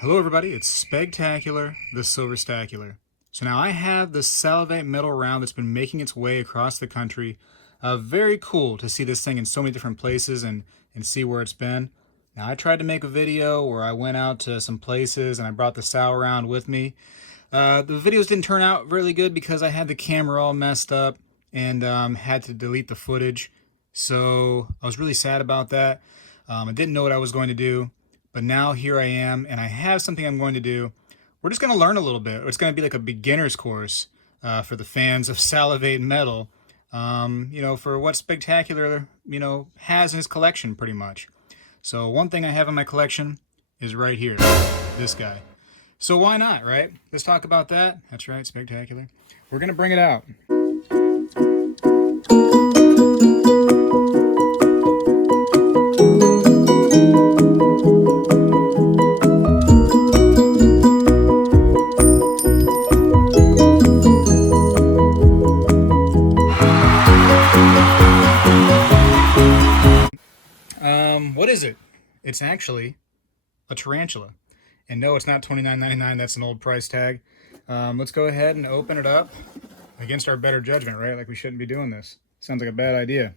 Hello everybody, it's Spectacular, the Silverstacular. So now I have the Salivate metal round that's been making its way across the country. Very cool to see this thing in so many different places and see where it's been. Now I tried to make a video where I went out to some places and I brought the Sal round with me. The videos didn't turn out really good because I had the camera all messed up and had to delete the footage. So I was really sad about that. I didn't know what I was going to do. But now here I am, and I have something I'm going to do. We're just going to learn a little bit. It's going to be like a beginner's course for the fans of Salivate Metal. For what Spectacular, has in his collection pretty much. So one thing I have in my collection is right here, this guy. So why not, right? Let's talk about that. That's right, Spectacular. We're going to bring it out. What is it? It's actually a tarantula. And no, it's not $29.99. That's an old price tag. Let's go ahead and open it up against our better judgment, right? Like we shouldn't be doing this. Sounds like a bad idea.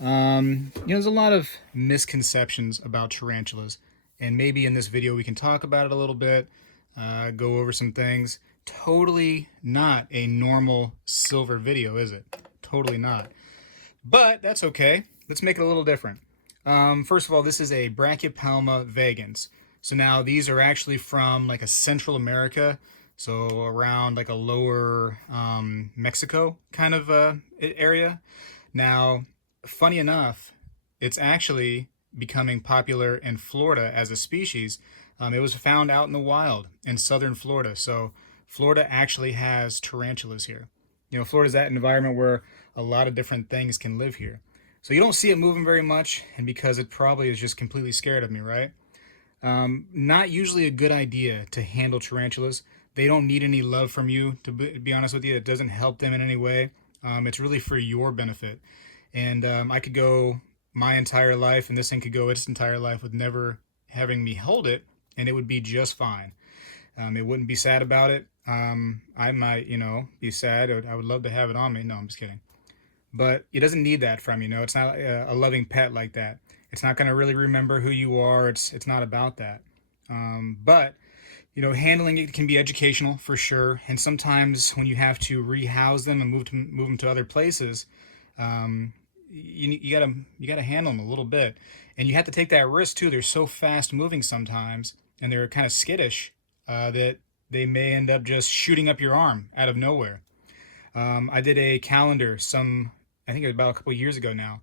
There's a lot of misconceptions about tarantulas. And maybe in this video we can talk about it a little bit, go over some things. Totally not a normal silver video, is it? Totally not. But that's okay. Let's make it a little different. First of all, this is a Brachypelma vagans. So now these are actually from like a Central America, so around like a lower Mexico kind of area. Now, funny enough, it's actually becoming popular in Florida as a species. It was found out in the wild in southern Florida. So Florida actually has tarantulas here. Florida's that environment where a lot of different things can live here. So you don't see it moving very much, and because it probably is just completely scared of me, right? Not usually a good idea to handle tarantulas. They don't need any love from you, to be honest with you. It doesn't help them in any way. It's really for your benefit. And I could go my entire life, and this thing could go its entire life with never having me hold it, and it would be just fine. It wouldn't be sad about it. I might, be sad. I would love to have it on me. No, I'm just kidding. But it doesn't need that from you. It's not a loving pet like that. It's not going to really remember who you are. It's not about that. But handling it can be educational for sure. And sometimes when you have to rehouse them and move them to other places, you gotta handle them a little bit, and you have to take that risk too. They're so fast moving sometimes, and they're kind of skittish that they may end up just shooting up your arm out of nowhere. I did a calendar I think it was about a couple years ago now.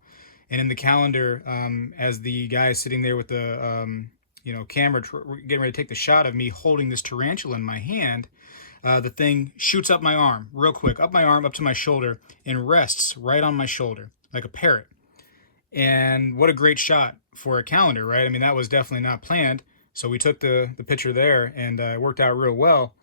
And in the calendar, as the guy is sitting there with the camera, getting ready to take the shot of me holding this tarantula in my hand, the thing shoots up my arm real quick, up my arm, up to my shoulder, and rests right on my shoulder like a parrot. And what a great shot for a calendar, right? I mean, that was definitely not planned. So we took the picture there, and it worked out real well.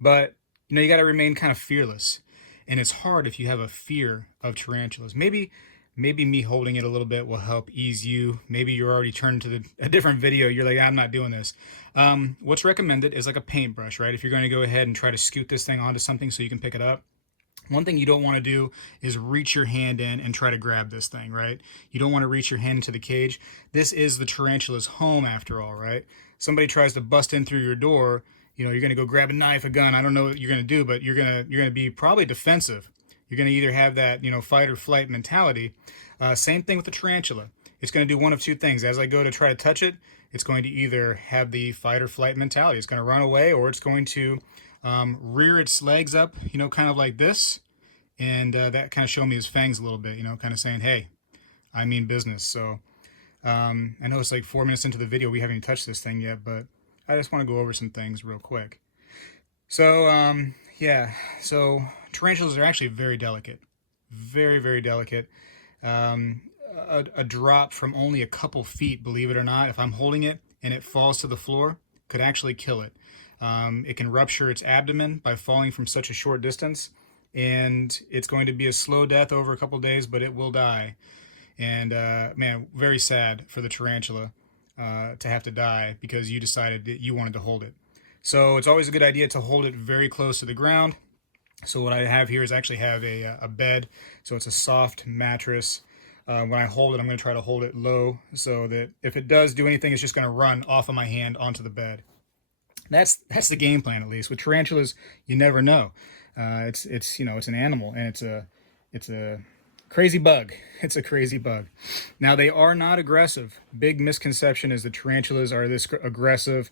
But you got to remain kind of fearless. And it's hard if you have a fear of tarantulas. Maybe me holding it a little bit will help ease you. Maybe you're already turned to a different video. You're like, I'm not doing this. What's recommended is like a paintbrush, right? If you're going to go ahead and try to scoot this thing onto something so you can pick it up. One thing you don't want to do is reach your hand in and try to grab this thing, right? You don't want to reach your hand into the cage. This is the tarantula's home after all, right? Somebody tries to bust in through your door, you're going to go grab a knife, a gun. I don't know what you're going to do, but you're going to be probably defensive. You're going to either have that, fight or flight mentality. Same thing with the tarantula. It's going to do one of two things. As I go to try to touch it, it's going to either have the fight or flight mentality. It's going to run away, or it's going to rear its legs up, kind of like this. And that kind of showed me his fangs a little bit, kind of saying, hey, I mean business. So I know it's like 4 minutes into the video. We haven't even touched this thing yet, but I just want to go over some things real quick. So, so tarantulas are actually very delicate. Very, very delicate. A drop from only a couple feet, believe it or not, if I'm holding it and it falls to the floor, could actually kill it. It can rupture its abdomen by falling from such a short distance, and it's going to be a slow death over a couple days, but it will die. And man, very sad for the tarantula. to have to die because you decided that you wanted to hold it. So it's always a good idea to hold it very close to the ground. So what I have here is actually have a bed. So it's a soft mattress. When I hold it, I'm going to try to hold it low so that if it does do anything, it's just going to run off of my hand onto the bed. That's the game plan, at least. With tarantulas, you never know. It's you know, it's an animal, and it's a crazy bug. It's a crazy bug. Now, they are not aggressive. Big misconception is that tarantulas are this aggressive,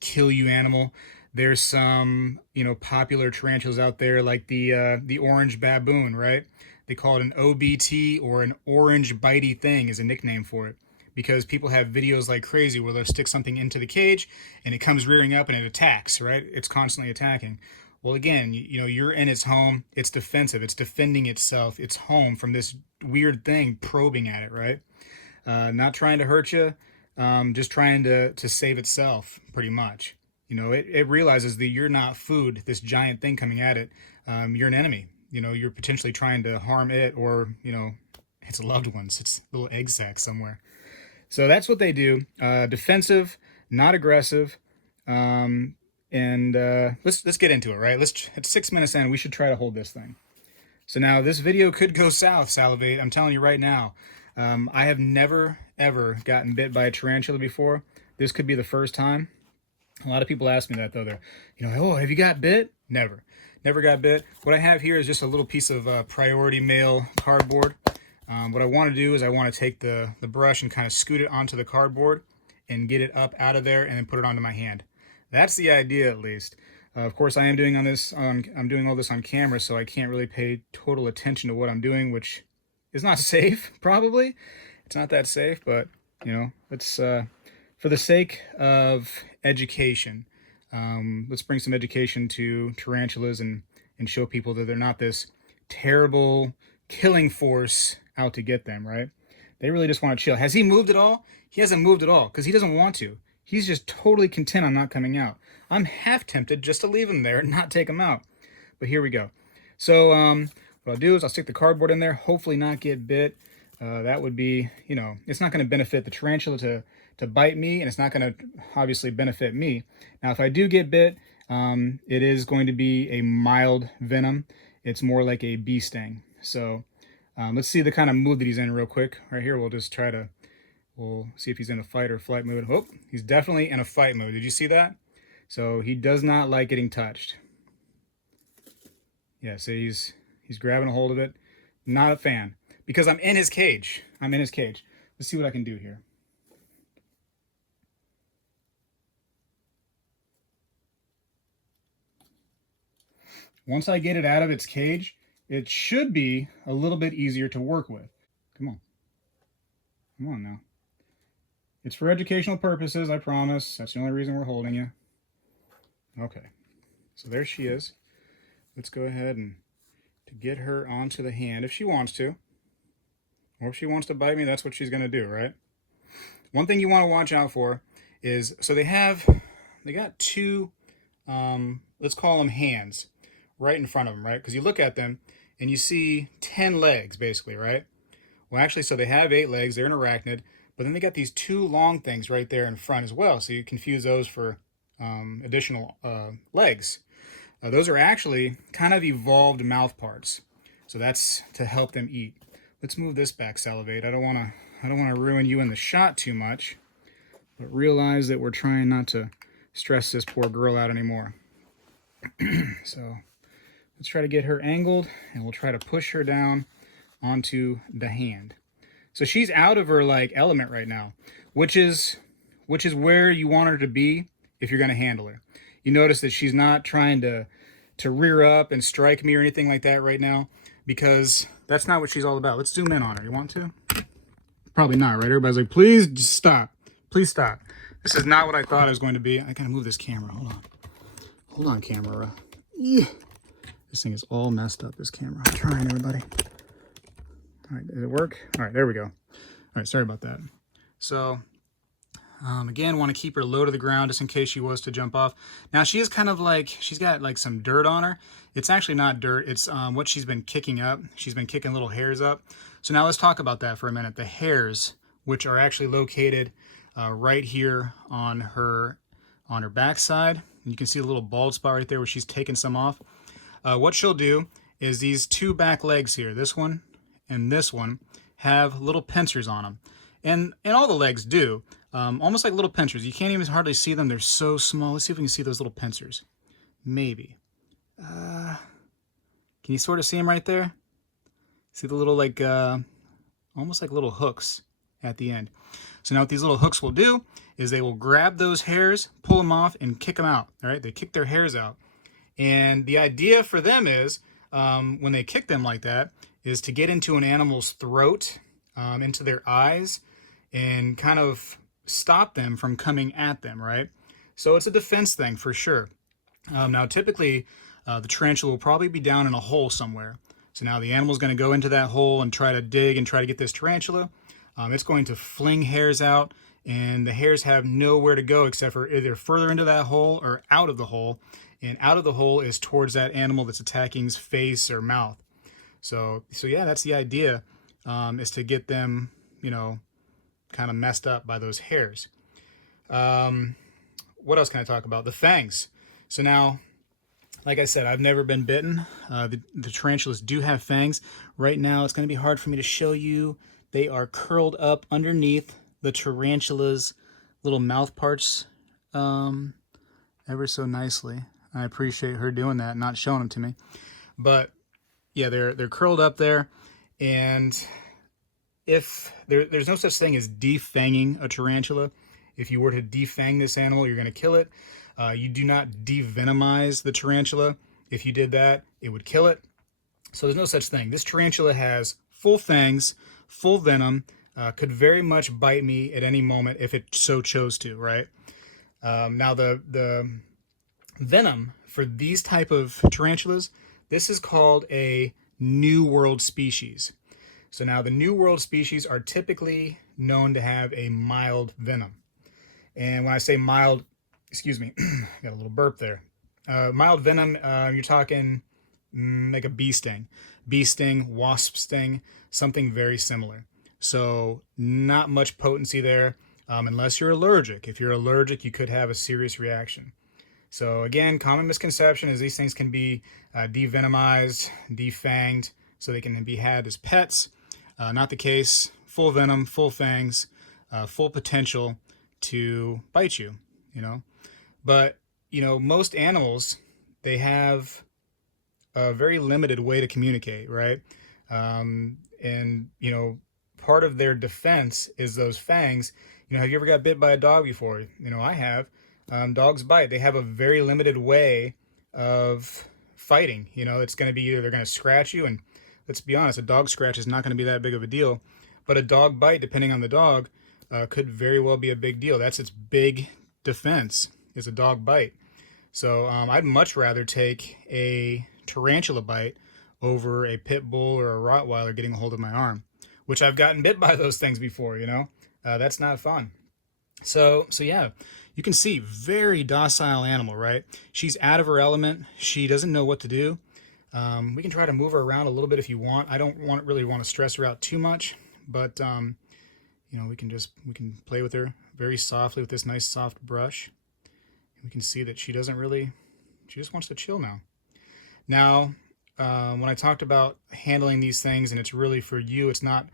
kill you animal. There's some, you know, popular tarantulas out there like the orange baboon, right? They call it an OBT, or an orange bitey thing is a nickname for it, because people have videos like crazy where they'll stick something into the cage and it comes rearing up and it attacks, right? It's constantly attacking. Well, again, you know, you're in its home. It's defensive. It's defending itself, its home, from this weird thing probing at it, right? Not trying to hurt you, just trying to save itself, pretty much. You know, it realizes that you're not food, this giant thing coming at it. You're an enemy. You know, you're potentially trying to harm it, or, you know, its loved ones, its little egg sac somewhere. So that's what they do. Defensive, not aggressive. And let's get into it, right? It's 6 minutes in. We should try to hold this thing. So now this video could go south, Salivate. I'm telling you right now. I have never ever gotten bit by a tarantula before. This could be the first time. A lot of people ask me that, though. They're, you know, oh, have you got bit? Never got bit. What I have here is just a little piece of Priority Mail cardboard. What I want to do is I want to take the brush and kind of scoot it onto the cardboard and get it up out of there and then put it onto my hand. That's the idea, at least. Of course, I am doing I'm doing all this on camera, so I can't really pay total attention to what I'm doing, which is not safe, probably. It's not that safe, but, you know, let's, for the sake of education, let's bring some education to tarantulas and show people that they're not this terrible killing force out to get them, right? They really just want to chill. Has he moved at all? He hasn't moved at all because he doesn't want to. He's just totally content on not coming out. I'm half tempted just to leave him there and not take him out. But here we go. So what I'll do is I'll stick the cardboard in there, hopefully not get bit. That would be, you know, it's not going to benefit the tarantula to bite me, and it's not going to obviously benefit me. Now, if I do get bit, it is going to be a mild venom. It's more like a bee sting. So let's see the kind of mood that he's in real quick. Right here, we'll see if he's in a fight or flight mood. Oh, he's definitely in a fight mode. Did you see that? So he does not like getting touched. Yeah, so he's grabbing a hold of it. Not a fan. Because I'm in his cage. Let's see what I can do here. Once I get it out of its cage, it should be a little bit easier to work with. Come on now. It's for educational purposes, I promise. That's the only reason we're holding you. Okay, so there she is. Let's go ahead and to get her onto the hand if she wants to. Or if she wants to bite me, that's what she's going to do, right? One thing you want to watch out for is, so they got two, let's call them hands, right in front of them, right? Because you look at them and you see 10 legs, basically, right? Well, actually, so they have 8 legs. They're an arachnid. But then they got these 2 long things right there in front as well. So you confuse those for additional legs. Those are actually kind of evolved mouth parts. So that's to help them eat. Let's move this back, Salivate. I don't want to ruin you in the shot too much. But realize that we're trying not to stress this poor girl out anymore. So let's try to get her angled, and we'll try to push her down onto the hand. So she's out of her like element right now, which is where you want her to be if you're going to handle her. You notice that she's not trying to rear up and strike me or anything like that right now, because that's not what she's all about. Let's zoom in on her. You want to? Probably not, right? Everybody's like, please just stop. Please stop. This is not what I thought it was going to be. I gotta move this camera. Hold on, camera. Yeah. This thing is all messed up, this camera. I'm trying, everybody. All right, did it work? All right, there we go. All right, sorry about that. So, again, want to keep her low to the ground just in case she was to jump off. Now, she is kind of like, she's got like some dirt on her. It's actually not dirt. It's what she's been kicking up. She's been kicking little hairs up. So now let's talk about that for a minute. The hairs, which are actually located right here on her backside. And you can see the little bald spot right there where she's taken some off. What she'll do is these two back legs here, this one and this one, have little pincers on them. And all the legs do, almost like little pincers. You can't even hardly see them. They're so small. Let's see if we can see those little pincers. Maybe. Can you sort of see them right there? See the little, like, almost like little hooks at the end. So now what these little hooks will do is they will grab those hairs, pull them off, and kick them out. All right, they kick their hairs out. And the idea for them is, when they kick them like that, is to get into an animal's throat, into their eyes, and kind of stop them from coming at them, right? So it's a defense thing for sure. Now, typically, the tarantula will probably be down in a hole somewhere. So now the animal's going to go into that hole and try to dig and try to get this tarantula. It's going to fling hairs out, and the hairs have nowhere to go except for either further into that hole or out of the hole. And out of the hole is towards that animal that's attacking's face or mouth. So yeah, that's the idea, is to get them, kind of messed up by those hairs. What else can I talk about? The fangs. So now, like I said, I've never been bitten. The tarantulas do have fangs. Right now, it's going to be hard for me to show you. They are curled up underneath the tarantula's little mouth parts ever so nicely. I appreciate her doing that, not showing them to me. But yeah, they're curled up there, and if there's no such thing as defanging a tarantula. If you were to defang this animal, you're going to kill it. You do not devenomize the tarantula. If you did that, it would kill it. So there's no such thing. This tarantula has full fangs, full venom, could very much bite me at any moment if it so chose to, right? Now the venom for these type of tarantulas, this is called a New World species. So now the New World species are typically known to have a mild venom. And when I say mild, excuse me, got a little burp there. Mild venom, you're talking like a bee sting, wasp sting, something very similar. So not much potency there, unless you're allergic. If you're allergic, you could have a serious reaction. So again, common misconception is these things can be devenomized, defanged, so they can be had as pets. Not the case. Full venom, full fangs, full potential to bite you, But, most animals, they have a very limited way to communicate, right? And, part of their defense is those fangs. Have you ever got bit by a dog before? I have. Dogs bite. They have a very limited way of fighting. It's going to be either they're going to scratch you, and let's be honest, a dog scratch is not going to be that big of a deal. But a dog bite, depending on the dog, could very well be a big deal. That's its big defense, is a dog bite. So I'd much rather take a tarantula bite over a pit bull or a Rottweiler getting a hold of my arm, which I've gotten bit by those things before, That's not fun. So yeah, you can see, very docile animal, right? She's out of her element. She doesn't know what to do. We can try to move her around a little bit if you want. I don't really want to stress her out too much, but we can play with her very softly with this nice soft brush. We can see that she just wants to chill now. Now, when I talked about handling these things, and it's really for you, it's not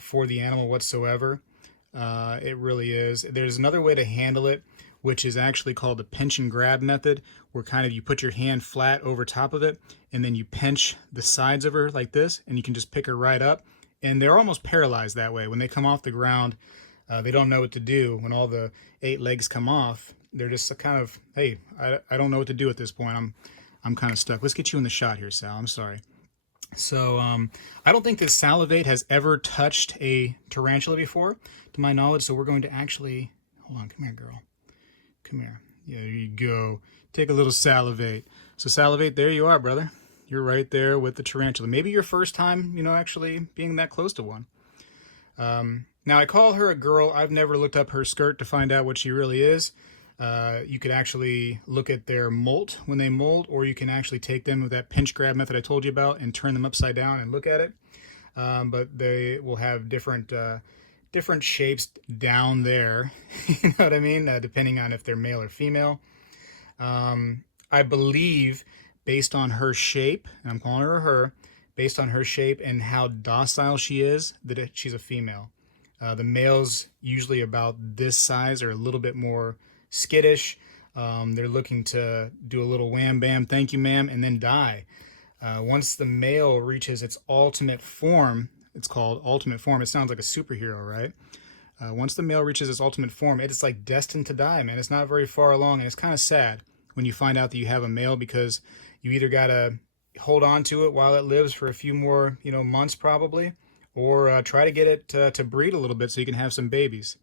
for the animal whatsoever. It really is. There's another way to handle it, which is actually called the pinch and grab method, where kind of you put your hand flat over top of it, and then you pinch the sides of her like this, and you can just pick her right up. And they're almost paralyzed that way. When they come off the ground, they don't know what to do. When all the 8 legs come off, they're just kind of, hey, I don't know what to do at this point. I'm kind of stuck. Let's get you in the shot here, Sal. I'm sorry. So I don't think that Salivate has ever touched a tarantula before, to my knowledge. So we're going to actually, hold on, come here, girl. Come here. Yeah, there you go. Take a little Salivate. So Salivate, there you are, brother. You're right there with the tarantula. Maybe your first time, actually being that close to one. Now, I call her a girl. I've never looked up her skirt to find out what she really is. You could actually look at their molt when they molt, or you can actually take them with that pinch grab method I told you about and turn them upside down and look at it. But they will have different different shapes down there. You know what I mean? Depending on if they're male or female. I believe, based on her shape, and I'm calling her her, based on her shape and how docile she is, that she's a female. The males, usually about this size, are a little bit more skittish. They're looking to do a little wham bam, thank you, ma'am, and then die. Once the male reaches its ultimate form, it's called ultimate form. It sounds like a superhero, right? Once the male reaches its ultimate form, it's like destined to die, man. It's not very far along, and it's kind of sad when you find out that you have a male, because you either gotta hold on to it while it lives for a few more, months probably, or try to get it to breed a little bit so you can have some babies.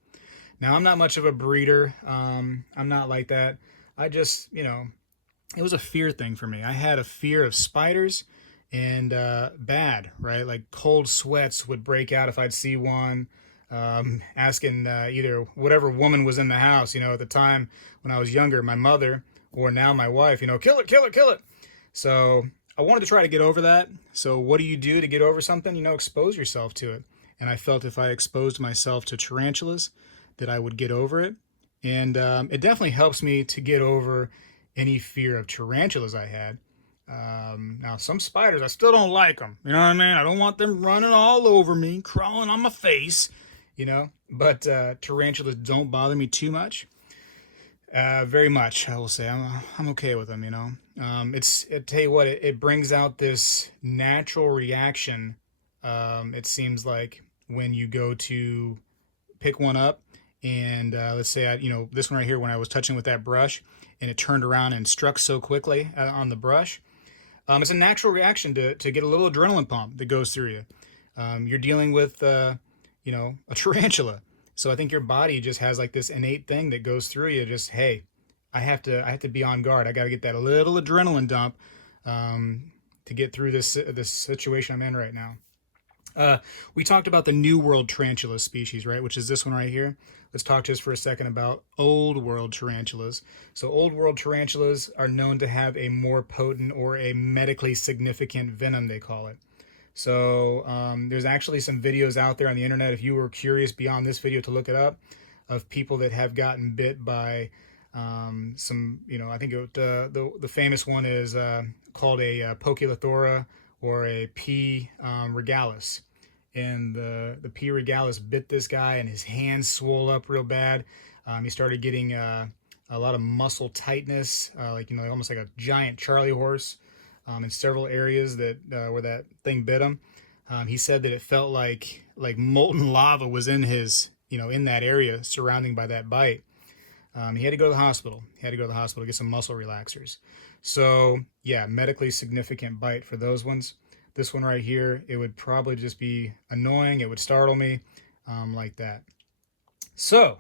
Now, I'm not much of a breeder. I'm not like that. I just, it was a fear thing for me. I had a fear of spiders and bad, right? Like cold sweats would break out if I'd see one. Asking either whatever woman was in the house, at the time when I was younger, my mother, or now my wife, kill it, kill it, kill it. So I wanted to try to get over that. So what do you do to get over something? Expose yourself to it. And I felt if I exposed myself to tarantulas, that I would get over it. And it definitely helps me to get over any fear of tarantulas I had. Now, some spiders, I still don't like them. You know what I mean? I don't want them running all over me, crawling on my face, But tarantulas don't bother me too much. Very much, I will say. I'm okay with them, I tell you what, it brings out this natural reaction. It seems like when you go to pick one up, and let's say this one right here, when I was touching with that brush and it turned around and struck so quickly on the brush, it's a natural reaction to get a little adrenaline pump that goes through you. You're dealing with a tarantula, so I think your body just has like this innate thing that goes through you. Just, hey, I have to be on guard. I got to get that little adrenaline dump to get through this situation I'm in right now. We talked about the New World tarantula species, right? Which is this one right here. Let's talk just for a second about Old World tarantulas. So Old World tarantulas are known to have a more potent, or a medically significant venom, they call it. So there's actually some videos out there on the internet, if you were curious beyond this video to look it up, of people that have gotten bit by some, I think the famous one is called a Poecilothora, or a P. regalis. And the P. regalis bit this guy, and his hands swole up real bad. He started getting a lot of muscle tightness, almost like a giant Charlie horse, in several areas that where that thing bit him. He said that it felt like molten lava was in his, in that area surrounding by that bite. He had to go to the hospital. He had to go to the hospital to get some muscle relaxers. So yeah, medically significant bite for those ones. This one right here, it would probably just be annoying. It would startle me, like that. So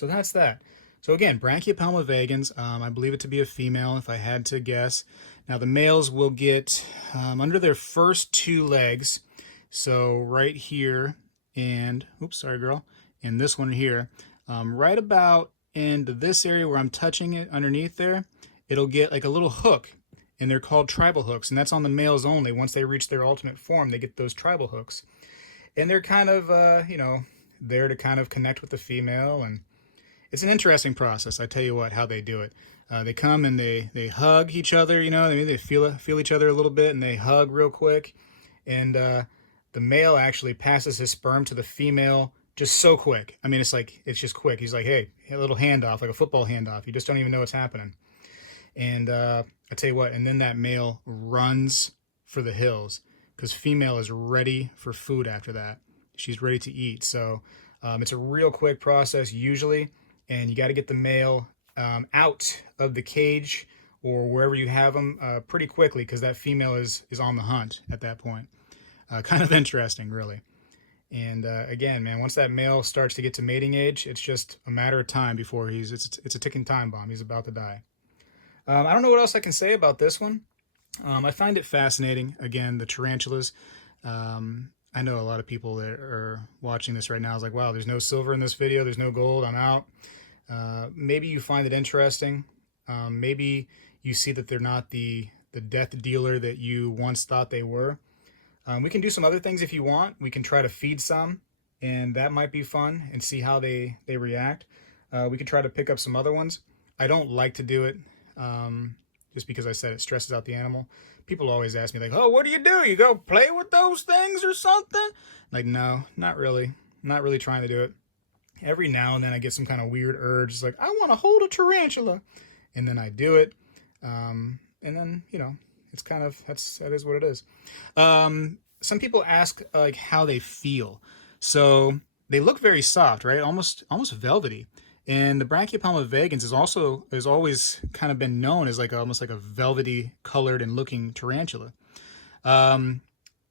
that's that. So again, Branchiopelma vagans, I believe it to be a female if I had to guess. Now the males will get under their first two legs. So right here, and oops, sorry girl, and this one here, right about into this area where I'm touching it underneath there, it'll get like a little hook, and they're called tribal hooks, and that's on the males only. Once they reach their ultimate form, they get those tribal hooks, and they're kind of there to kind of connect with the female. And it's an interesting process. I tell you what, how they do it. They come and they hug each other. They feel each other a little bit, and they hug real quick. And the male actually passes his sperm to the female just so quick. I mean, it's just quick. He's like, hey, a little handoff, like a football handoff. You just don't even know what's happening. And I tell you what, and then that male runs for the hills, because female is ready for food after that. She's ready to eat. So it's a real quick process usually, and you got to get the male out of the cage or wherever you have them pretty quickly, because that female is on the hunt at that point. Kind of interesting, really. And again, man, once that male starts to get to mating age, it's just a matter of time before it's a ticking time bomb. He's about to die. I don't know what else I can say about this one. I find it fascinating. Again, the tarantulas. I know a lot of people that are watching this right now is like, wow, there's no silver in this video. There's no gold. I'm out. Maybe you find it interesting. Maybe you see that they're not the death dealer that you once thought they were. We can do some other things if you want. We can try to feed some. and that might be fun and see how they react. We could try to pick up some other ones. I don't like to do it, just because I said it stresses out the animal. People always ask me like, "Oh, what do? You go play with those things or something?" Like, no, not really. Not really trying to do it. Every now and then I get some kind of weird urge. It's like, I want to hold a tarantula, and then I do it. And then, it's kind of, that is what it is. Some people ask like how they feel. So they look very soft, right? Almost velvety. And the Brachypelma vagans is always kind of been known as like almost like a velvety colored and looking tarantula. Um,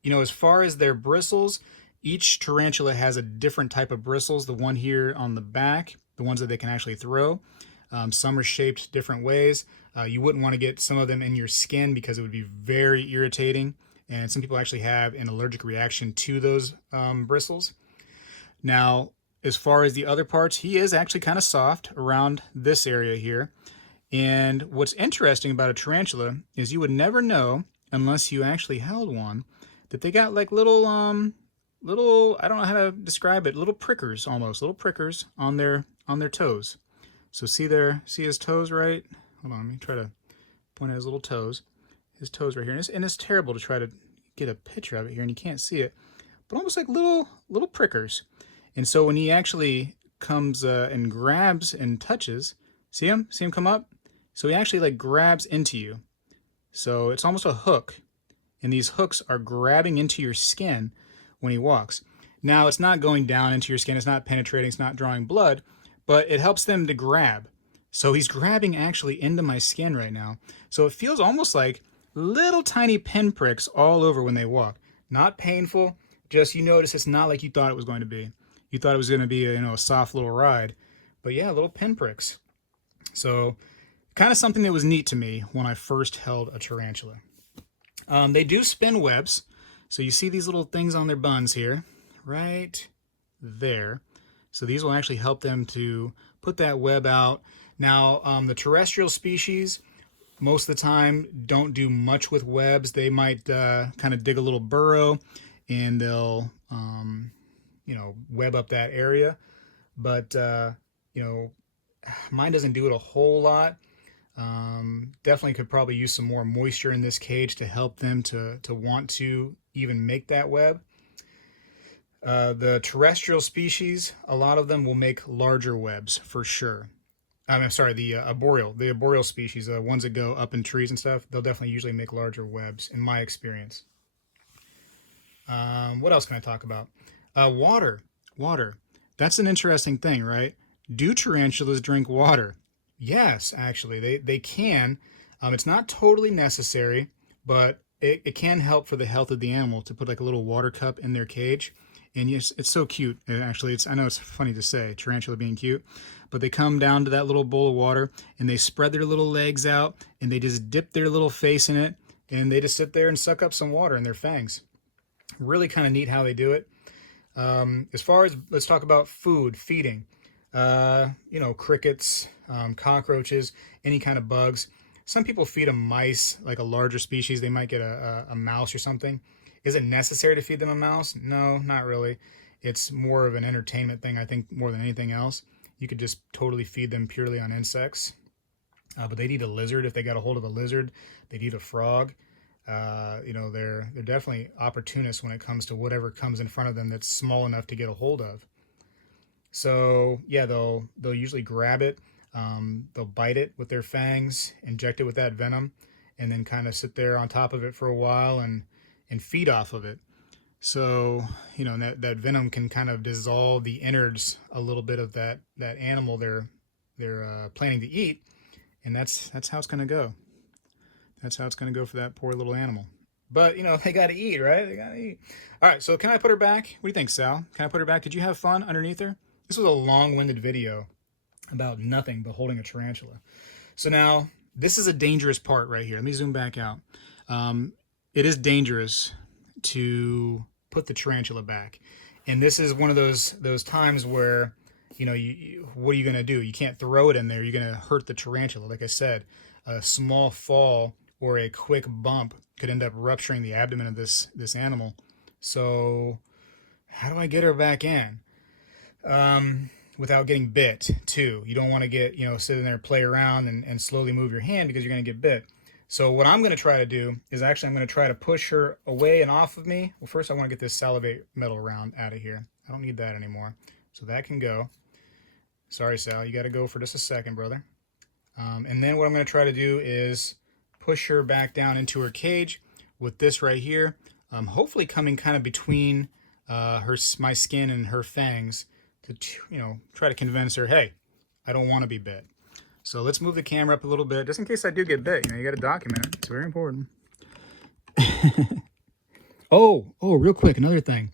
as far as their bristles, each tarantula has a different type of bristles. The one here on the back, the ones that they can actually throw, some are shaped different ways. You wouldn't want to get some of them in your skin because it would be very irritating. And some people actually have an allergic reaction to those bristles. Now, as far as the other parts, he is actually kind of soft around this area here. And what's interesting about a tarantula is you would never know unless you actually held one that they got like little, I don't know how to describe it, little prickers almost, little prickers on their toes. So see his toes, right? Hold on, let me try to point at his little toes. His toes right here. And it's terrible to try to get a picture of it here and you can't see it. But almost like little prickers. And so when he actually comes and grabs and touches, see him? See him come up? So he actually like grabs into you. So it's almost a hook. And these hooks are grabbing into your skin when he walks. Now it's not going down into your skin, it's not penetrating, it's not drawing blood, but it helps them to grab. So he's grabbing actually into my skin right now. So it feels almost like little tiny pinpricks all over when they walk. Not painful, just you notice it's not like you thought it was going to be. You thought it was going to be a soft little ride, but yeah, little pinpricks. So kind of something that was neat to me when I first held a tarantula. They do spin webs. So you see these little things on their buns here, right there. So these will actually help them to put that web out. Now, the terrestrial species, most of the time, don't do much with webs. They might kind of dig a little burrow and they'll, web up that area. But, mine doesn't do it a whole lot. Definitely could probably use some more moisture in this cage to help them to want to even make that web. The terrestrial species, a lot of them will make larger webs for sure. I'm sorry, the arboreal species, the ones that go up in trees and stuff, they'll definitely usually make larger webs in my experience. What else can I talk about? Water. That's an interesting thing, right? Do tarantulas drink water? Yes, actually, they can. It's not totally necessary, but it can help for the health of the animal to put like a little water cup in their cage. And yes, it's so cute. Actually, I know it's funny to say, tarantula being cute, but they come down to that little bowl of water and they spread their little legs out and they just dip their little face in it and they just sit there and suck up some water in their fangs. Really kind of neat how they do it. As far as, let's talk about feeding. Crickets, cockroaches, any kind of bugs. Some people feed them mice, like a larger species. They might get a mouse or something. Is it necessary to feed them a mouse? No, not really. It's more of an entertainment thing, I think, more than anything else. You could just totally feed them purely on insects. But they'd eat a lizard if they got a hold of a lizard. They'd eat a frog. They're definitely opportunists when it comes to whatever comes in front of them that's small enough to get a hold of. So yeah, they'll usually grab it. They'll bite it with their fangs, inject it with that venom, and then kind of sit there on top of it for a while and feed off of it. So that venom can kind of dissolve the innards a little bit of that animal they're planning to eat, and that's how it's going to go. That's how it's going to go for that poor little animal. But they got to eat, right? They got to eat. All right, so can I put her back? What do you think, Sal? Can I put her back? Did you have fun underneath her? This was a long-winded video about nothing but holding a tarantula. So now, this is a dangerous part right here. Let me zoom back out. It is dangerous to put the tarantula back. And this is one of those times where, what are you going to do? You can't throw it in there. You're going to hurt the tarantula. Like I said, a small fall or a quick bump could end up rupturing the abdomen of this animal. So How do I get her back in? Without getting bit, too. You don't want to get, sitting there, play around and slowly move your hand because you're going to get bit. So what I'm going to try to do is actually I'm going to try to push her away and off of me. Well, first I want to get this salivate metal round out of here. I don't need that anymore. So that can go. Sorry, Sal, you got to go for just a second, brother. And then what I'm going to try to do is push her back down into her cage with this right here. Hopefully coming kind of between my skin and her fangs to, try to convince her, hey, I don't want to be bit. So let's move the camera up a little bit, just in case I do get bit. You got to document it. It's very important. Oh, real quick, another thing.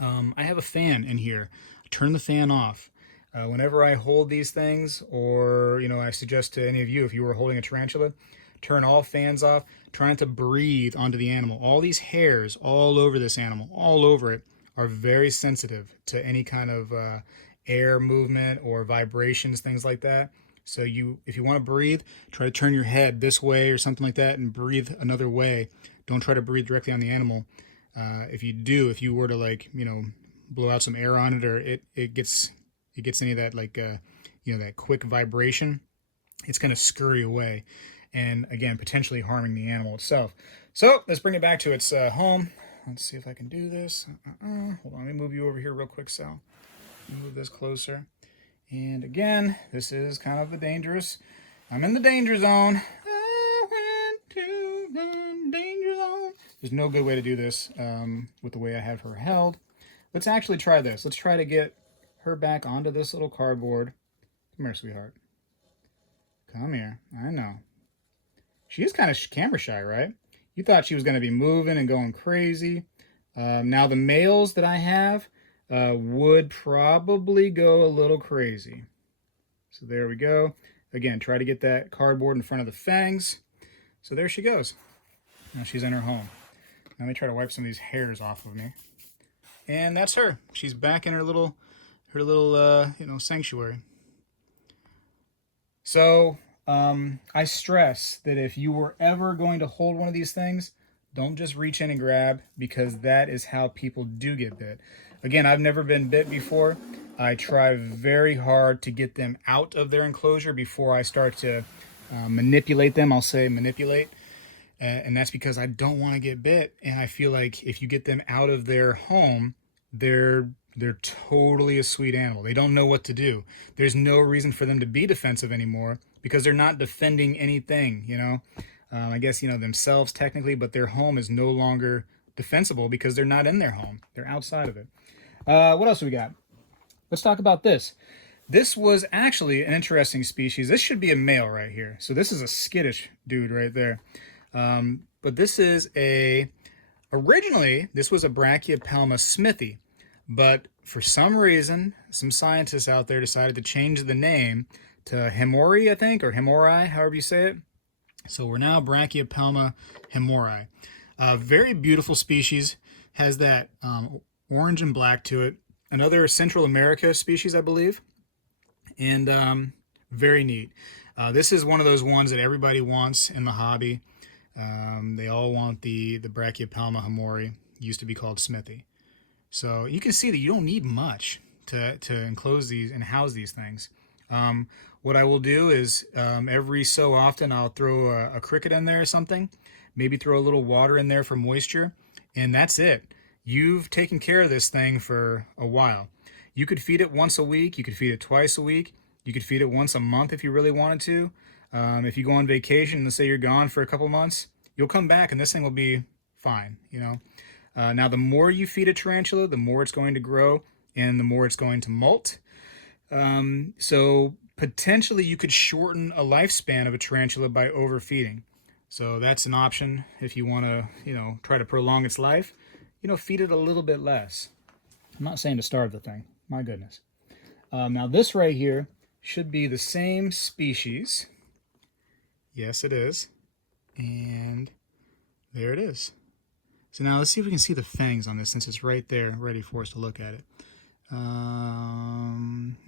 I have a fan in here. Turn the fan off. Whenever I hold these things, or, I suggest to any of you, if you were holding a tarantula, turn all fans off. Try not to breathe onto the animal. All these hairs all over this animal, all over it, are very sensitive to any kind of air movement or vibrations, things like that. So if you want to breathe, try to turn your head this way or something like that and breathe another way. Don't try to breathe directly on the animal. If you were to blow out some air on it, or it gets any of that that quick vibration, it's going to scurry away, and again potentially harming the animal itself. So let's bring it back to its home. Let's see if I can do this. Hold on, let me move you over here real quick, Sal. Move this closer. And again, this is kind of the dangerous. I'm in the danger zone. I went to the danger zone. There's no good way to do this with the way I have her held. Let's actually try this. Let's try to get her back onto this little cardboard. Come here, sweetheart. Come here. I know. She is kind of camera shy, right? You thought she was going to be moving and going crazy. Now the males that I have would probably go a little crazy. So there we go. Again, try to get that cardboard in front of the fangs. So there she goes. Now she's in her home. Now let me try to wipe some of these hairs off of me. And that's her. She's back in her little sanctuary. So I stress that if you were ever going to hold one of these things, don't just reach in and grab, because that is how people do get bit. Again, I've never been bit before. I try very hard to get them out of their enclosure before I start to manipulate them. I'll say manipulate. And that's because I don't want to get bit. And I feel like if you get them out of their home, they're totally a sweet animal. They don't know what to do. There's no reason for them to be defensive anymore because they're not defending anything, I guess, themselves technically, but their home is no longer defensible because they're not in their home. They're outside of it. What else do we got? Let's talk about this. This was actually an interesting species. This should be a male right here. So this is a skittish dude right there. But this is originally, this was a Brachypelma smithi. But for some reason, some scientists out there decided to change the name to Hemori, I think, or Hemori, however you say it. So we're now Brachypelma hemori. Very beautiful species. Has that orange and black to it. Another Central America species, I believe. And very neat. This is one of those ones that everybody wants in the hobby. They all want the Brachypelma hemori. Used to be called smithi. So you can see that you don't need much to enclose these and house these things. What I will do is every so often I'll throw a cricket in there or something, maybe throw a little water in there for moisture, and that's it. You've taken care of this thing for a while. You could feed it once a week, you could feed it twice a week, you could feed it once a month if you really wanted to. If you go on vacation, let's say you're gone for a couple months, you'll come back and this thing will be fine, Now, the more you feed a tarantula, the more it's going to grow and the more it's going to molt. So potentially you could shorten a lifespan of a tarantula by overfeeding. So that's an option if you want to, try to prolong its life. Feed it a little bit less. I'm not saying to starve the thing. My goodness. Now this right here should be the same species. Yes, it is. And there it is. So now let's see if we can see the fangs on this since it's right there ready for us to look at it.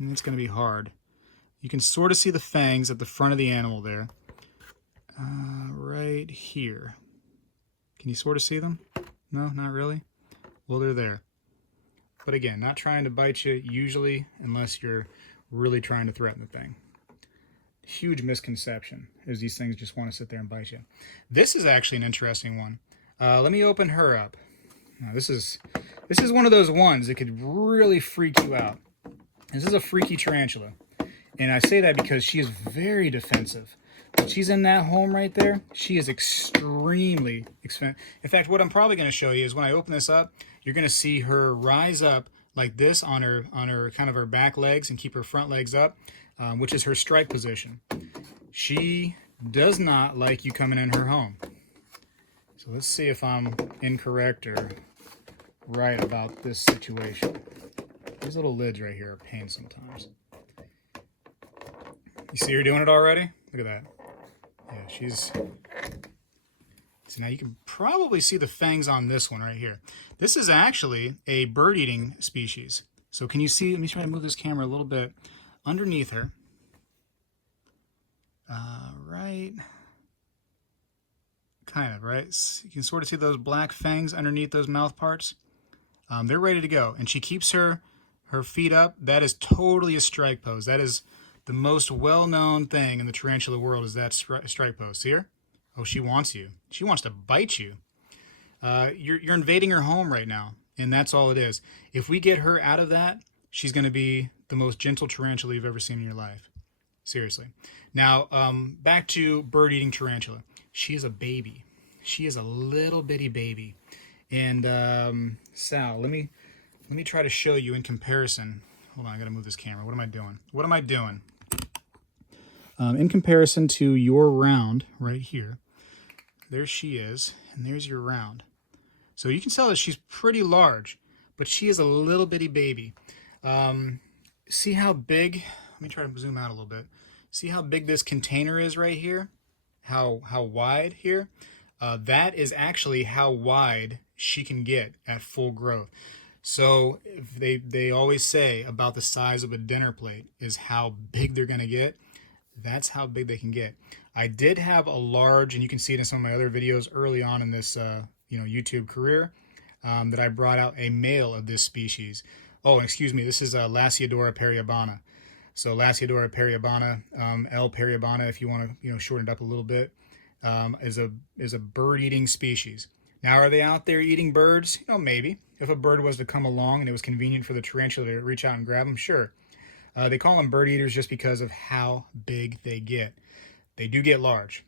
It's going to be hard. You can sort of see the fangs at the front of the animal there. Right here. Can you sort of see them? No, not really? Well, they're there. but again, not trying to bite you usually unless you're really trying to threaten the thing. Huge misconception is these things just want to sit there and bite you. This is actually an interesting one. Let me open her up. Now, this is one of those ones that could really freak you out. This is a freaky tarantula. And I say that because she is very defensive. When she's in that home right there, she is extremely expensive. In fact, what I'm probably going to show you is when I open this up, you're going to see her rise up like this on her kind of her back legs and keep her front legs up, which is her strike position. She does not like you coming in her home. So let's see if I'm incorrect or right about this situation. These little lids right here are a pain sometimes. You see her doing it already? Look at that. Yeah, she's... So now you can probably see the fangs on this one right here. This is actually a bird-eating species. So can you see, let me try to move this camera a little bit underneath her. Right. Kind of, right? So you can sort of see those black fangs underneath those mouth parts. They're ready to go. And she keeps her feet up. That is totally a strike pose. That is the most well-known thing in the tarantula world, is that strike pose. See her? Oh, she wants you. She wants to bite you. You're invading her home right now, and that's all it is. If we get her out of that, she's going to be the most gentle tarantula you've ever seen in your life. Seriously. Now, back to bird-eating tarantula. She is a baby. She is a little bitty baby. And Sal, let me try to show you in comparison. Hold on, I got to move this camera. What am I doing? What am I doing? In comparison to your round right here, there she is, and there's your round. So you can tell that she's pretty large, but she is a little bitty baby. See how big, let me try to zoom out a little bit. See how big this container is right here? How wide here? That is actually how wide she can get at full growth. So they always say about the size of a dinner plate is how big they're going to get. That's how big they can get. I did have a large, and you can see it in some of my other videos early on in this YouTube career, that I brought out a male of this species. Oh, excuse me, this is Lasiodora periabana. So Lasiodora periabana, L. periabana, if you want to shorten it up a little bit, is a bird-eating species. Now, are they out there eating birds? Maybe. If a bird was to come along and it was convenient for the tarantula to reach out and grab them, sure. They call them bird eaters just because of how big they get. They do get large.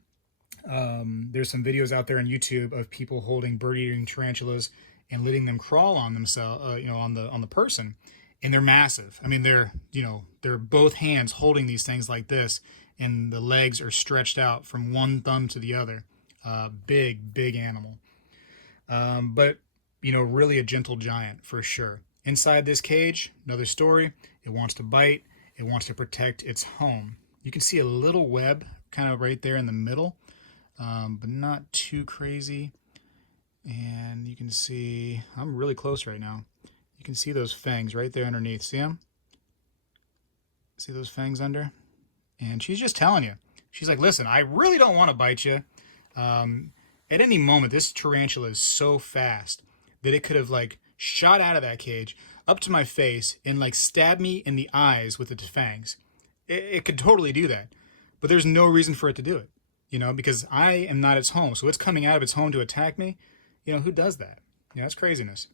There's some videos out there on YouTube of people holding bird-eating tarantulas and letting them crawl on themselves, on the person, and they're massive. I mean, they're both hands holding these things like this, and the legs are stretched out from one thumb to the other. Big animal. But really a gentle giant for sure. Inside this cage, another story. It wants to bite. It wants to protect its home. You can see a little web kind of right there in the middle, but not too crazy. And you can see, I'm really close right now. You can see those fangs right there underneath. See them? See those fangs under? And she's just telling you. She's like, listen, I really don't want to bite you. At any moment, this tarantula is so fast that it could have shot out of that cage up to my face and stab me in the eyes with its fangs. It could totally do that, but there's no reason for it to do it, because I am not its home. So it's coming out of its home to attack me. Who does that? That's craziness.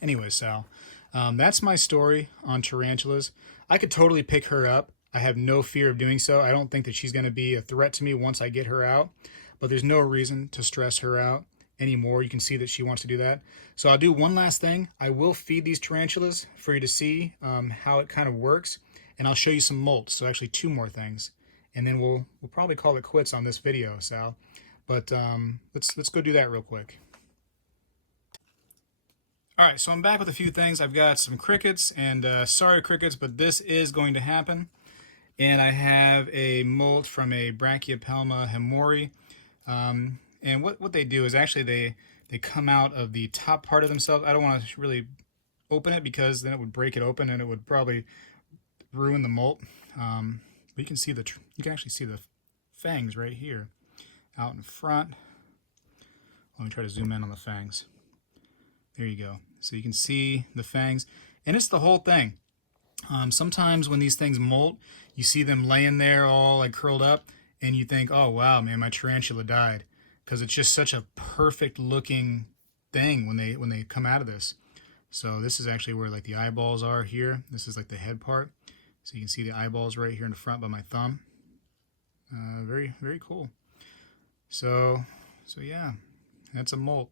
Anyway, Sal, that's my story on tarantulas. I could totally pick her up. I have no fear of doing so. I don't think that she's going to be a threat to me once I get her out, but there's no reason to stress her out anymore. You can see that she wants to do that. So I'll do one last thing. I will feed these tarantulas for you to see how it kind of works, and I'll show you some molts. So actually 2 more things, and then we'll probably call it quits on this video, Sal. But let's go do that real quick. All right, so I'm back with a few things. I've got some crickets, and sorry crickets, but this is going to happen. And I have a molt from a Brachypelma hemori. And what they do is actually they come out of the top part of themselves. I don't want to really open it because then it would break it open and it would probably ruin the molt. But you can actually see the fangs right here out in front. Let me try to zoom in on the fangs. There you go. So you can see the fangs. And it's the whole thing. Sometimes when these things molt, you see them laying there all like curled up, and you think, oh wow, man, my tarantula died, because it's just such a perfect looking thing when they come out of this. So this is actually where like the eyeballs are here. This is like the head part. So you can see the eyeballs right here in the front by my thumb. Very, very cool. So yeah, that's a molt.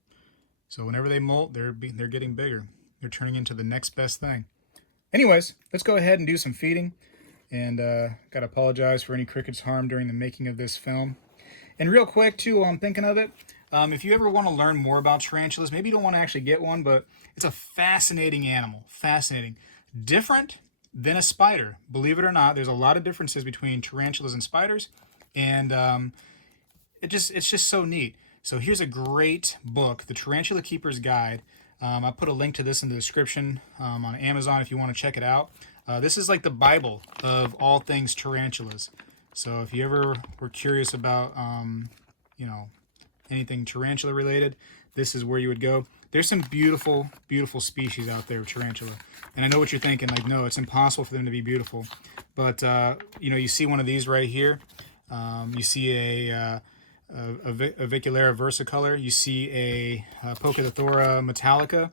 So whenever they molt, they're getting bigger. They're turning into the next best thing. Anyways, let's go ahead and do some feeding. And got to apologize for any crickets harmed during the making of this film. And real quick too, while I'm thinking of it, if you ever want to learn more about tarantulas, maybe you don't want to actually get one, but it's a fascinating animal. Fascinating. Different than a spider. Believe it or not, there's a lot of differences between tarantulas and spiders. And it's just so neat. So here's a great book, The Tarantula Keeper's Guide. I put a link to this in the description on Amazon if you want to check it out. This is like the Bible of all things tarantulas. So if you ever were curious about, you know, anything tarantula related, this is where you would go. There's some beautiful, beautiful species out there of tarantula. And I know what you're thinking, like, no, it's impossible for them to be beautiful. But, you know, you see one of these right here. You see a Aviculera versicolor. You see a Poecilothora metallica.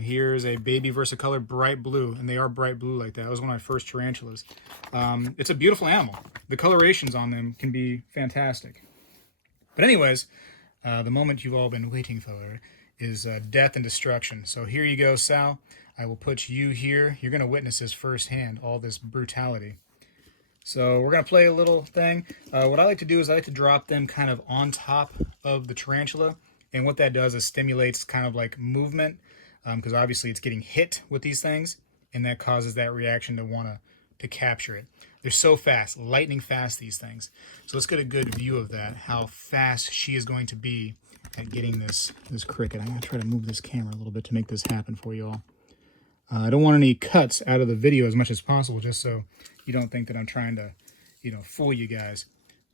Here's a baby versicolor, bright blue, and they are bright blue like that. That was one of my first tarantulas. It's a beautiful animal. The colorations on them can be fantastic. But anyways, the moment you've all been waiting for is death and destruction. So here you go, Sal. I will put you here. You're going to witness this firsthand, all this brutality. So we're going to play a little thing. What I like to do is I like to drop them kind of on top of the tarantula. And what that does is stimulates kind of like movement, because obviously it's getting hit with these things, and that causes that reaction to want to capture it. They're so fast, lightning fast, these things. So let's get a good view of that, how fast she is going to be at getting this cricket. I'm going to try to move this camera a little bit to make this happen for you all. I don't want any cuts out of the video as much as possible, just so you don't think that I'm trying to, you know, fool you guys.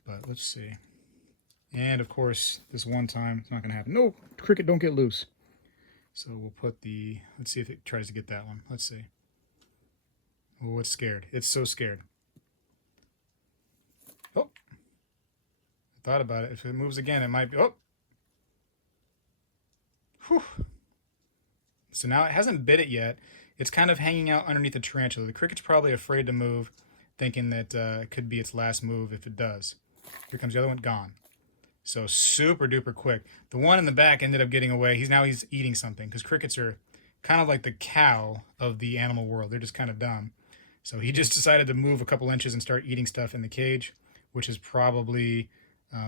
But let's see. And of course, this one time, it's not going to happen. No, cricket, don't get loose. So we'll put the, let's see if it tries to get that one. Let's see. Oh, it's scared. It's so scared. Oh. I thought about it. If it moves again, it might be, oh. Whew. So now it hasn't bit it yet. It's kind of hanging out underneath the tarantula. The cricket's probably afraid to move, thinking that it could be its last move if it does. Here comes the other one, gone. So super duper quick. The one in the back ended up getting away. He's eating something, because crickets are kind of like the cow of the animal world. They're just kind of dumb. So he just decided to move a couple inches and start eating stuff in the cage, which is probably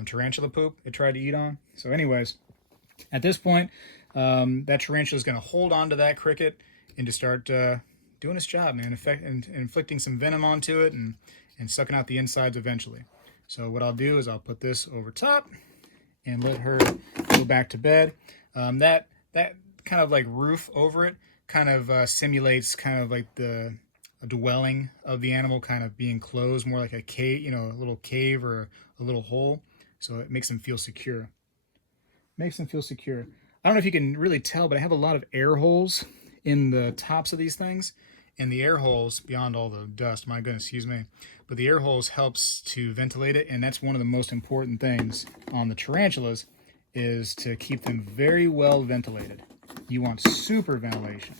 tarantula poop it tried to eat on. So anyways, at this point, that tarantula is going to hold on to that cricket and to start doing its job, man, inflicting some venom onto it and sucking out the insides eventually. So what I'll do is I'll put this over top and let her go back to bed. That kind of like roof over it kind of simulates kind of like the dwelling of the animal kind of being closed, more like a cave, you know, a little cave or a little hole. So it makes them feel secure. Makes them feel secure. I don't know if you can really tell, but I have a lot of air holes in the tops of these things. And the air holes, beyond all the dust, my goodness, excuse me, but the air holes helps to ventilate it, and that's one of the most important things on the tarantulas, is to keep them very well ventilated. You want super ventilation.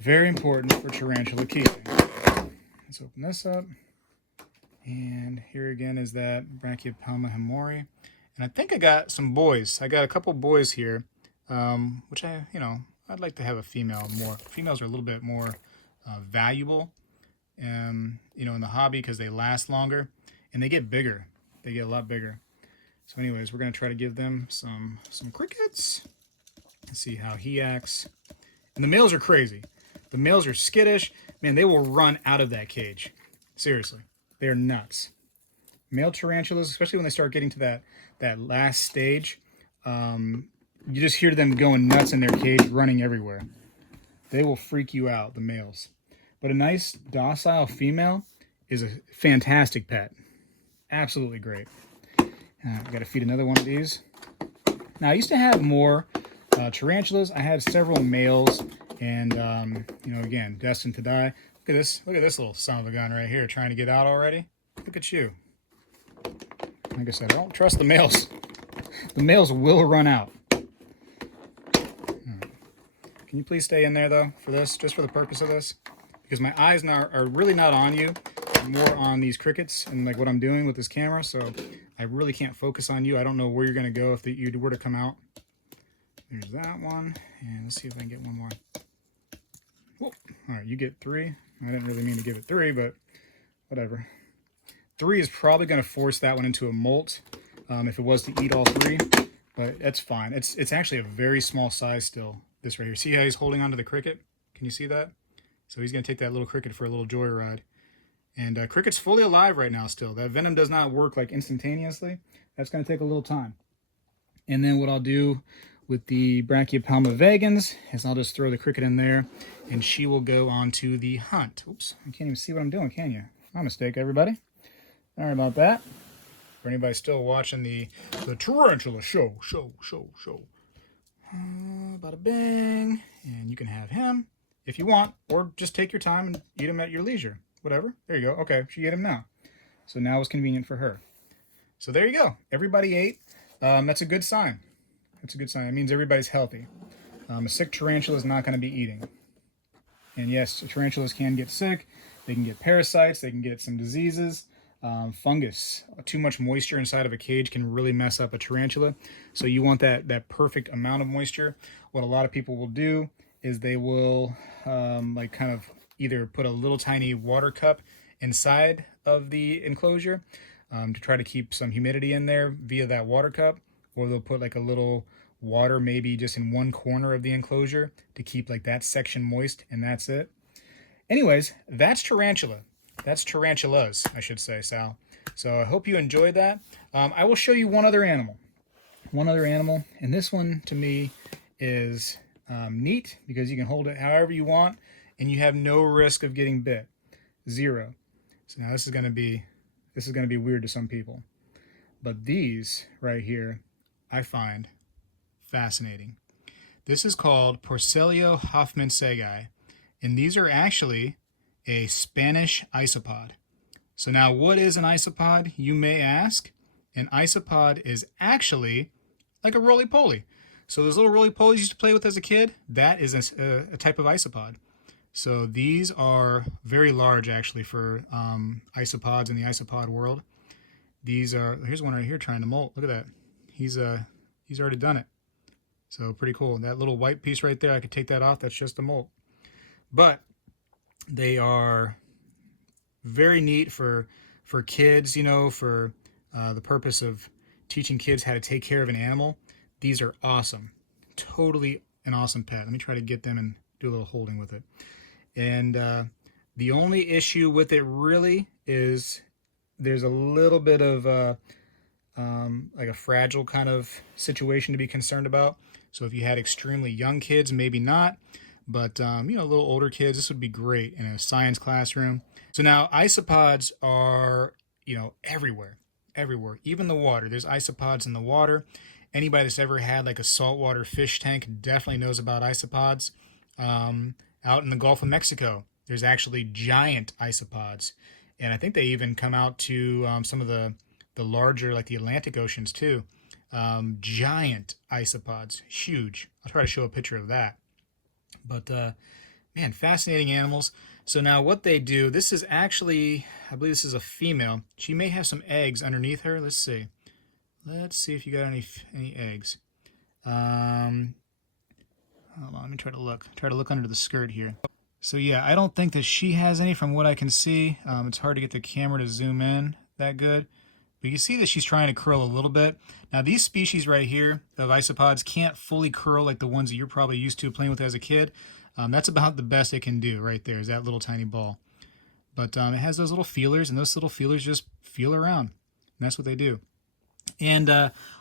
Very important for tarantula keeping. Let's open this up. And here again is that Brachypelma hemorrhoea. And I think I got some boys. I got a couple boys here, which I'd like to have a female more. Females are a little bit more valuable, in the hobby, because they last longer and they get bigger. They get a lot bigger. So anyways, we're going to try to give them some crickets and see how he acts. And the males are crazy. The males are skittish. Man, they will run out of that cage. Seriously. They're nuts. Male tarantulas, especially when they start getting to that last stage, you just hear them going nuts in their cage, running everywhere. They will freak you out, the males. But a nice, docile female is a fantastic pet. Absolutely great. I've got to feed another one of these. Now, I used to have more tarantulas. I had several males, and you know, again, destined to die. Look at this little son of a gun right here trying to get out already. Look at you. Like I said, I don't trust the males. The males will run out. Right. Can you please stay in there though for this, just for the purpose of this? Because my eyes now are really not on you, more on these crickets and like what I'm doing with this camera, so I really can't focus on you. I don't know where you're gonna go if you were to come out. There's that one, and let's see if I can get one more. Whoa. All right, you get 3. I didn't really mean to give it 3, but whatever. 3 is probably gonna force that one into a molt if it was to eat all 3, but that's fine. It's actually a very small size still, this right here. See how he's holding onto the cricket? Can you see that? So he's gonna take that little cricket for a little joyride. And cricket's fully alive right now still. That venom does not work like instantaneously. That's going to take a little time. And then what I'll do with the Brachypelma vagans is I'll just throw the cricket in there, and she will go on to the hunt. Oops, I can't even see what I'm doing, can you? My mistake, everybody. Sorry about that. For anybody still watching the Tarantula show. Bada bing. And you can have him if you want, or just take your time and eat him at your leisure. Whatever. There you go. Okay, she ate him now. So now it's convenient for her. So there you go. Everybody ate. That's a good sign. That's a good sign. That means everybody's healthy. A sick tarantula is not going to be eating. And yes, tarantulas can get sick. They can get parasites. They can get some diseases. Fungus. Too much moisture inside of a cage can really mess up a tarantula. So you want that perfect amount of moisture. What a lot of people will do is they will like kind of either put a little tiny water cup inside of the enclosure to try to keep some humidity in there via that water cup, or they'll put like a little water maybe just in one corner of the enclosure to keep like that section moist, and that's it. Anyways, that's tarantula. That's tarantulas, I should say, Sal. So I hope you enjoyed that. I will show you one other animal. And this one to me is neat because you can hold it however you want, and you have no risk of getting bit. 0. So now this is gonna be weird to some people. But these right here, I find fascinating. This is called Porcellio hoffmannsegii, and these are actually a Spanish isopod. So now what is an isopod, you may ask? An isopod is actually like a roly-poly. So those little roly-polies you used to play with as a kid, that is a type of isopod. So these are very large actually for isopods in the isopod world. These are, here's one right here trying to molt. Look at that. He's already done it. So pretty cool. That little white piece right there, I could take that off. That's just a molt. But they are very neat for kids, you know, for the purpose of teaching kids how to take care of an animal. These are awesome. Totally an awesome pet. Let me try to get them and do a little holding with it. And the only issue with it really is there's a little bit of like a fragile kind of situation to be concerned about. So if you had extremely young kids, maybe not. But, you know, little older kids, this would be great in a science classroom. So now isopods are, you know, everywhere. Even the water. There's isopods in the water. Anybody that's ever had like a saltwater fish tank definitely knows about isopods. Out in the Gulf of Mexico, there's actually giant isopods. And I think they even come out to some of the larger, like the Atlantic oceans too. Giant isopods, huge. I'll try to show a picture of that. But man, fascinating animals. So now what they do, this is actually, I believe this is a female. She may have some eggs underneath her. Let's see if you got any eggs. Hold on, let me try to look under the skirt here. So yeah, I don't think that she has any from what I can see. It's hard to get the camera to zoom in that good. But you see that she's trying to curl a little bit. Now these species right here of isopods can't fully curl like the ones that you're probably used to playing with as a kid. That's about the best it can do right there, is that little tiny ball. But it has those little feelers, and those little feelers just feel around. And that's what they do. And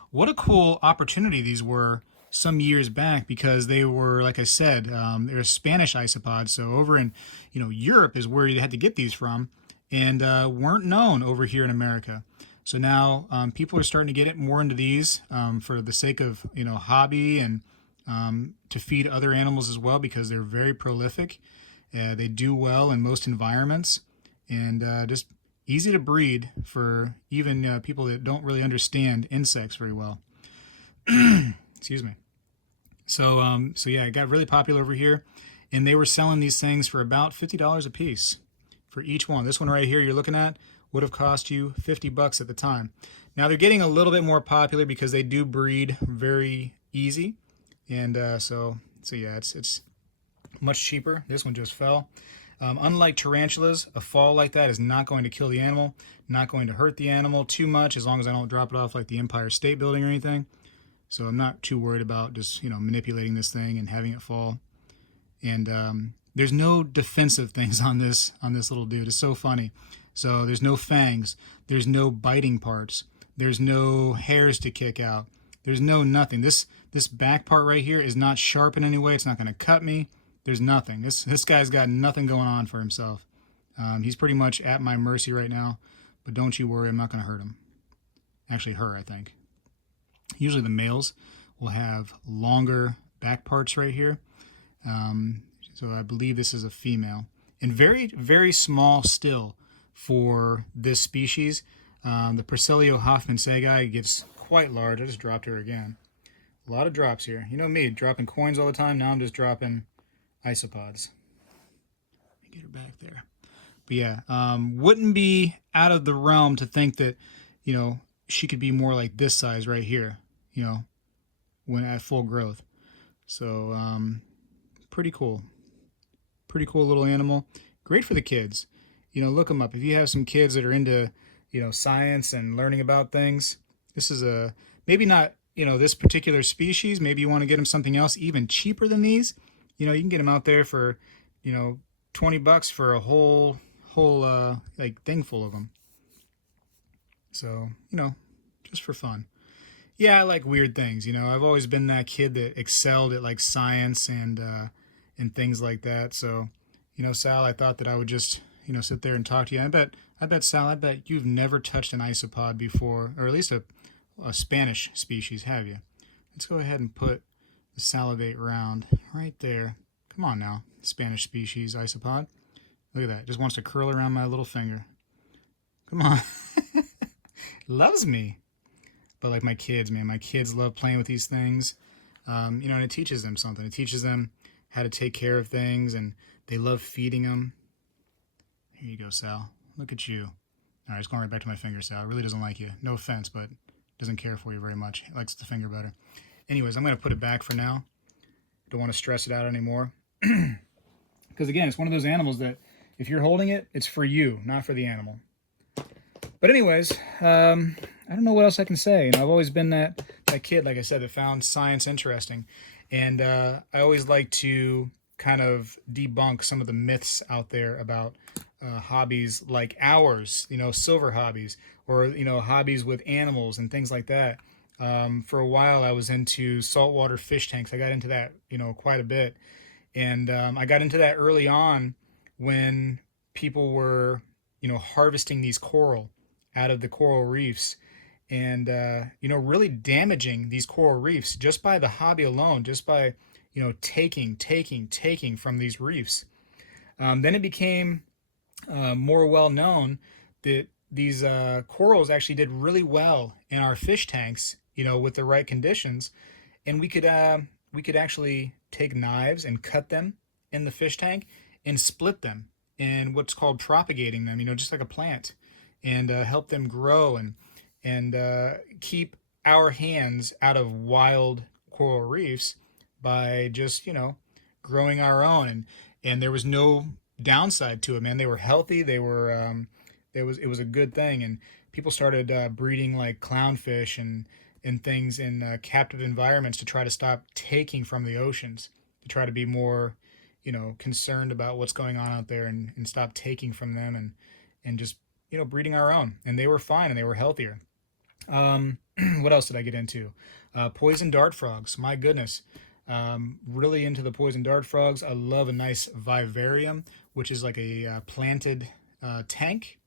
what a cool opportunity these were some years back, because they were, like I said, they're Spanish isopods. So over in, you know, Europe is where you had to get these from, and weren't known over here in America. So now people are starting to get it more into these for the sake of, you know, hobby and to feed other animals as well because they're very prolific. They do well in most environments, and just easy to breed for even people that don't really understand insects very well. Excuse me. So yeah, it got really popular over here, and they were selling these things for about $50 a piece for each one. This one right here you're looking at would have cost you $50 at the time. Now they're getting a little bit more popular because they do breed very easy, and so yeah, it's much cheaper. This one just fell. Unlike tarantulas, a fall like that is not going to kill the animal, not going to hurt the animal too much as long as I don't drop it off like the Empire State Building or anything. So I'm not too worried about just manipulating this thing and having it fall. And there's no defensive things on this little dude. It's so funny. So there's no fangs. There's no biting parts. There's no hairs to kick out. There's no nothing. This back part right here is not sharp in any way. It's not going to cut me. There's nothing. This guy's got nothing going on for himself. He's pretty much at my mercy right now. But don't you worry, I'm not going to hurt him. Actually, her, I think. Usually the males will have longer back parts right here. So I believe this is a female. And very, very small still for this species. The Procelio hoffmannsegii gets quite large. I just dropped her again. A lot of drops here. You know me, dropping coins all the time. Now I'm just dropping isopods. Let me get her back there. But yeah, wouldn't be out of the realm to think that, she could be more like this size right here, when at full growth. So, pretty cool. Pretty cool little animal. Great for the kids. Look them up. If you have some kids that are into, science and learning about things, this is maybe not, this particular species. Maybe you want to get them something else even cheaper than these. You can get them out there for, $20 for a whole like thing full of them. So, just for fun. Yeah, I like weird things. I've always been that kid that excelled at like science and things like that. So, Sal, I thought that I would just, sit there and talk to you. I bet Sal, I bet you've never touched an isopod before, or at least a Spanish species, have you? Let's go ahead and put the salivate round right there. Come on now, Spanish species isopod. Look at that. Just wants to curl around my little finger. Come on. Loves me. But like my kids, man, my kids love playing with these things. And it teaches them something. It teaches them how to take care of things, and they love feeding them. Here you go, Sal. Look at you. All right, it's going right back to my finger, Sal. It really doesn't like you. No offense, but doesn't care for you very much. It likes the finger better. Anyways, I'm going to put it back for now. Don't want to stress it out anymore. Because again, it's one of those animals that if you're holding it, it's for you, not for the animal. But anyways, I don't know what else I can say. I've always been that kid, like I said, that found science interesting. And I always like to kind of debunk some of the myths out there about hobbies like ours, silver hobbies, or, hobbies with animals and things like that. For a while, I was into saltwater fish tanks. I got into that, quite a bit. And I got into that early on when people were, harvesting these coral out of the coral reefs and, really damaging these coral reefs just by the hobby alone, just by, taking from these reefs. Then it became more well known that these corals actually did really well in our fish tanks, with the right conditions. And we could actually take knives and cut them in the fish tank and split them in what's called propagating them, just like a plant, and help them grow and keep our hands out of wild coral reefs by just growing our own. And there was no downside to it, man. They were healthy. They were it was a good thing. And people started breeding like clownfish and things in captive environments to try to stop taking from the oceans, to try to be more concerned about what's going on out there and stop taking from them and just breeding our own. And they were fine and they were healthier. What else did I get into? Poison dart frogs. My goodness. Really into the poison dart frogs. I love a nice vivarium, which is like a planted tank.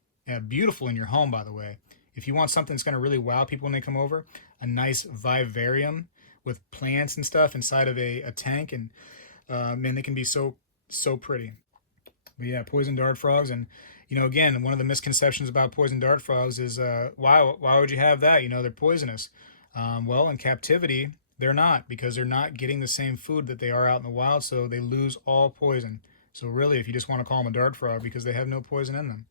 Beautiful in your home, by the way. If you want something that's going to really wow people when they come over, a nice vivarium with plants and stuff inside of a tank, and man, they can be so pretty. But yeah, poison dart frogs, and again, one of the misconceptions about poison dart frogs is why would you have that? They're poisonous. Well, in captivity, they're not, because they're not getting the same food that they are out in the wild, so they lose all poison. So really, if you just want to call them a dart frog, because they have no poison in them.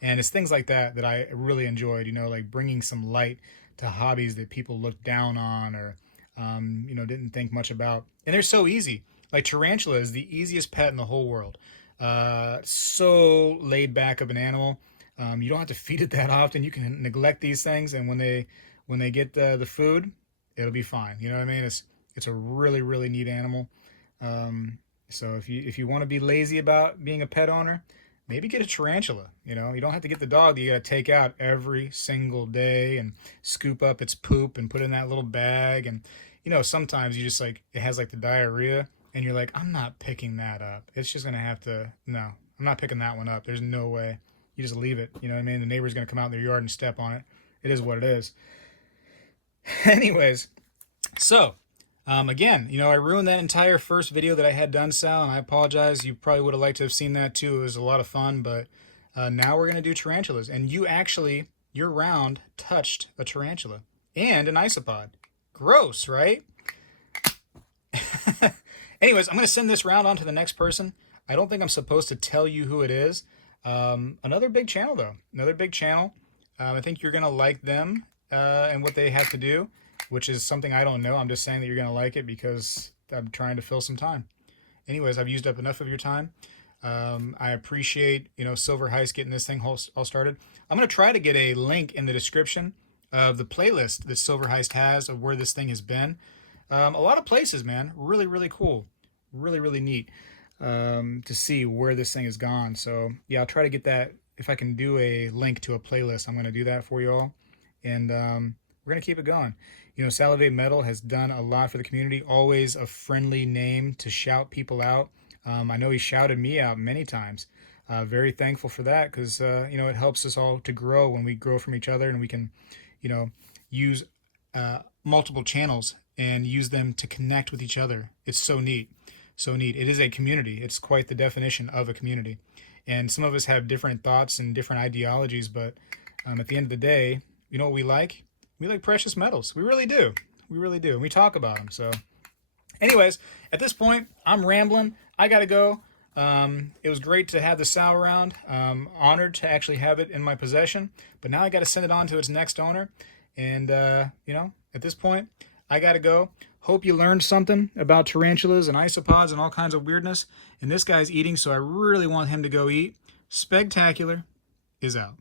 And it's things like that that I really enjoyed, like bringing some light to hobbies that people look down on, or didn't think much about. And they're so easy. Like tarantula is the easiest pet in the whole world. So laid back of an animal. You don't have to feed it that often. You can neglect these things, and when they get the food, it'll be fine. You know what I mean? It's a really really neat animal. So if you want to be lazy about being a pet owner, maybe get a tarantula. You don't have to get the dog that you got to take out every single day and scoop up its poop and put in that little bag. And sometimes you just like it has like the diarrhea, and you're like, I'm not picking that up. It's just gonna have to. No, I'm not picking that one up. There's no way. You just leave it. You know what I mean? The neighbor's gonna come out in their yard and step on it. It is what it is. Anyways, so again, I ruined that entire first video that I had done, Sal, and I apologize. You probably would have liked to have seen that too. It was a lot of fun, but now we're going to do tarantulas. And your round touched a tarantula and an isopod. Gross, right? Anyways, I'm going to send this round on to the next person. I don't think I'm supposed to tell you who it is. Another big channel, though. Another big channel. I think you're going to like them and what they have to do, which is something I don't know. I'm just saying that you're going to like it because I'm trying to fill some time. Anyways, I've used up enough of your time. I appreciate, Silver Heist getting this thing all started. I'm going to try to get a link in the description of the playlist that Silver Heist has of where this thing has been. A lot of places, man. Really, really cool. Really, really neat to see where this thing has gone. So, yeah, I'll try to get that. If I can do a link to a playlist, I'm going to do that for you all. And we're going to keep it going. Salivate Metal has done a lot for the community. Always a friendly name to shout people out. I know he shouted me out many times. Very thankful for that because, it helps us all to grow when we grow from each other, and we can, use multiple channels and use them to connect with each other. It's so neat. So neat. It is a community. It's quite the definition of a community. And some of us have different thoughts and different ideologies, but at the end of the day, you know what we like? We like precious metals. We really do. We really do. And we talk about them. So anyways, at this point, I'm rambling. I got to go. It was great to have the sow around. Honored to actually have it in my possession. But now I got to send it on to its next owner. And, at this point, I got to go. Hope you learned something about tarantulas and isopods and all kinds of weirdness. And this guy's eating, so I really want him to go eat. Spectacular is out.